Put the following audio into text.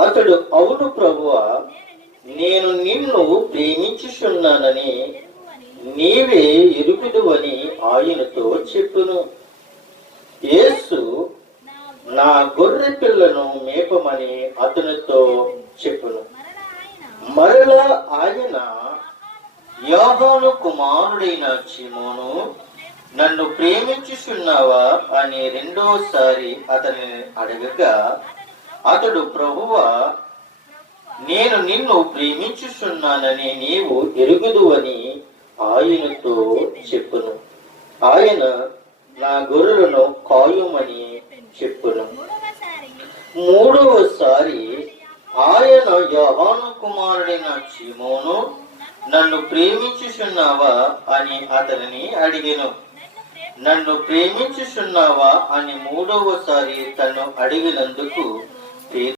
అతడు, అవును ప్రభువా, నేను నిన్ను ప్రేమించుచున్నానని నీవే ఎరుగుదువని ఆయనతో చెప్పును. యేసు, నా గొర్రె పిల్లను మేపమని అతనితో చెప్పును. మరలా ఆయన, యోహాను కుమారుడైన సీమోను, నన్ను ప్రేమించుచున్నావా అని రెండోసారి అతనిని అడగగా, అతడు, ప్రభువా, నేను నిన్ను ప్రేమించుచున్నానని నీవు ఎరుగుదువని ఆయనతో చెప్పును. ఆయన, నా గొర్రెలను కాయుమని చెప్పును. మూడవసారి ఆయన, యోహాను కుమారుడైన సీమోను, నన్ను ప్రేమించుచున్నావా అని అతనిని అడిగెను. నన్ను ప్రేమించుచున్నావా అని మూడవసారి తను అడిగినందుకు